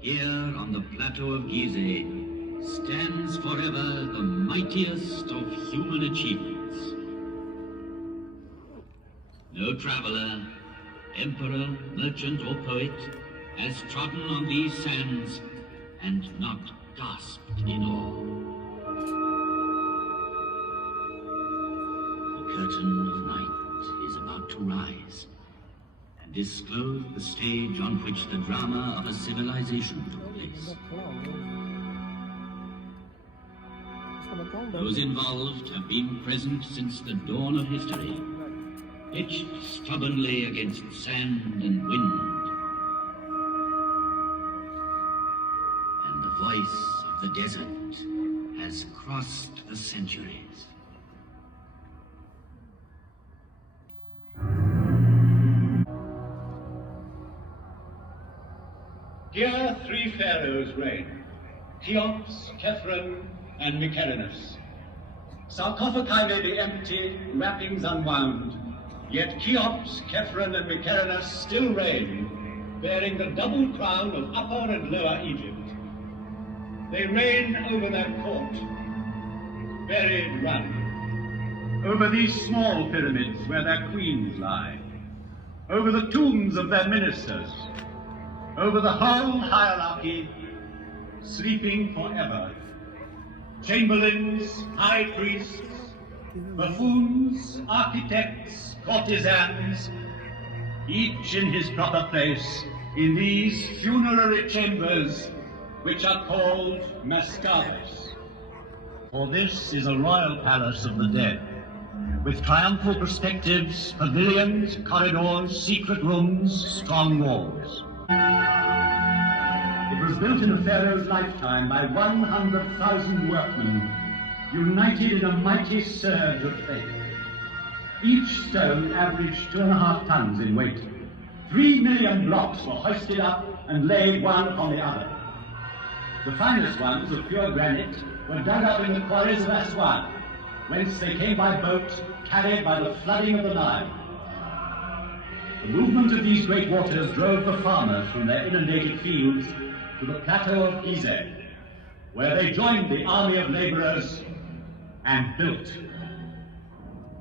Here on the plateau of Giza stands forever the mightiest of human achievements. No traveler, emperor, merchant, or poet has trodden on these sands and not gasped in awe. The curtain of night is about to rise and disclose the stage on which the drama of a civilization took place. Those involved have been present since the dawn of history, pitched stubbornly against sand and wind. And the voice of the desert has crossed the centuries. Here 3 pharaohs reign, Cheops, Khephren, and Mycerinus. Sarcophagi may be empty, wrappings unwound, yet Cheops, Khephren, and Mycerinus still reign, bearing the double crown of Upper and Lower Egypt. They reign over their court, buried run, over these small pyramids where their queens lie, over the tombs of their ministers, over the whole hierarchy, sleeping forever. Chamberlains, high priests, buffoons, architects, courtesans, each in his proper place in these funerary chambers which are called mastabas. For this is a royal palace of the dead, with triumphal perspectives, pavilions, corridors, secret rooms, strong walls. It was built in a pharaoh's lifetime by 100,000 workmen, united in a mighty surge of faith. Each stone averaged 2.5 tons in weight. 3 million blocks were hoisted up and laid one upon the other. The finest ones of pure granite were dug up in the quarries of Aswan, whence they came by boat, carried by the flooding of the Nile. The movement of these great waters drove the farmers from their inundated fields to the plateau of Giza, where they joined the army of laborers and built.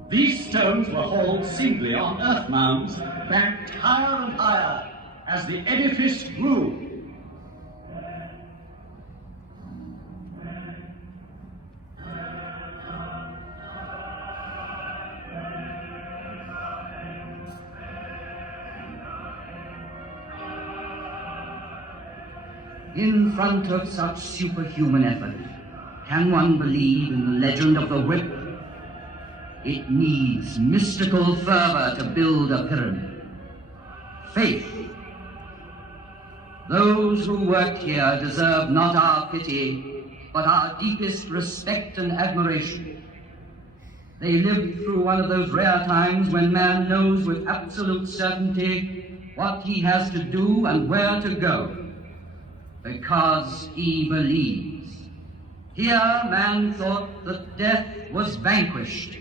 These stones were hauled singly on earth mounds, banked higher and higher as the edifice grew. In front of such superhuman effort, can one believe in the legend of the whip? It needs mystical fervor to build a pyramid. Faith. Those who worked here deserve not our pity, but our deepest respect and admiration. They lived through one of those rare times when man knows with absolute certainty what he has to do and where to go, because he believes. Here man thought that death was vanquished.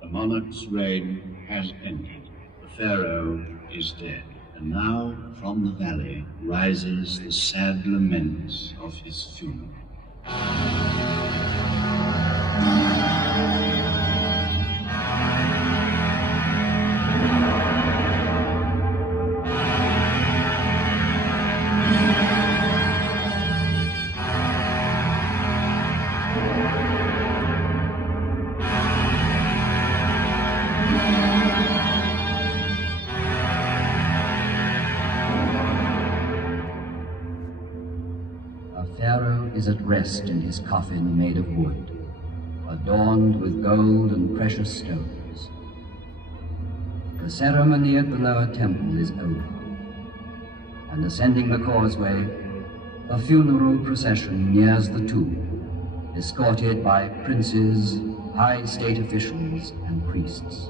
The monarch's reign has ended. The pharaoh is dead. And now from the valley rises the sad lament of his funeral. Pharaoh is at rest in his coffin made of wood, adorned with gold and precious stones. The ceremony at the lower temple is over, and ascending the causeway, A funeral procession nears the tomb, escorted by princes, high state officials, and priests.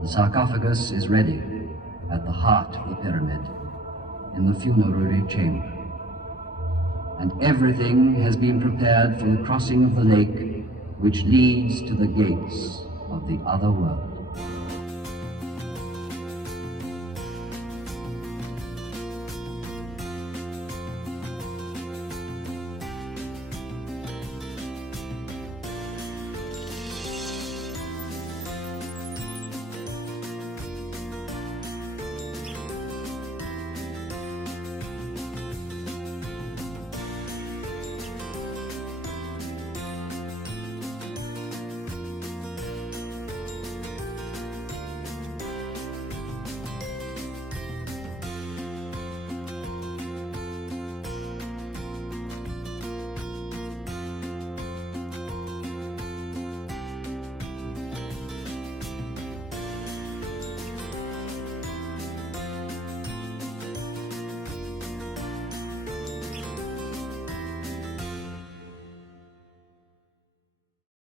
The sarcophagus is ready at the heart of the pyramid, in the funerary chamber. And everything has been prepared for the crossing of the lake, which leads to the gates of the other world.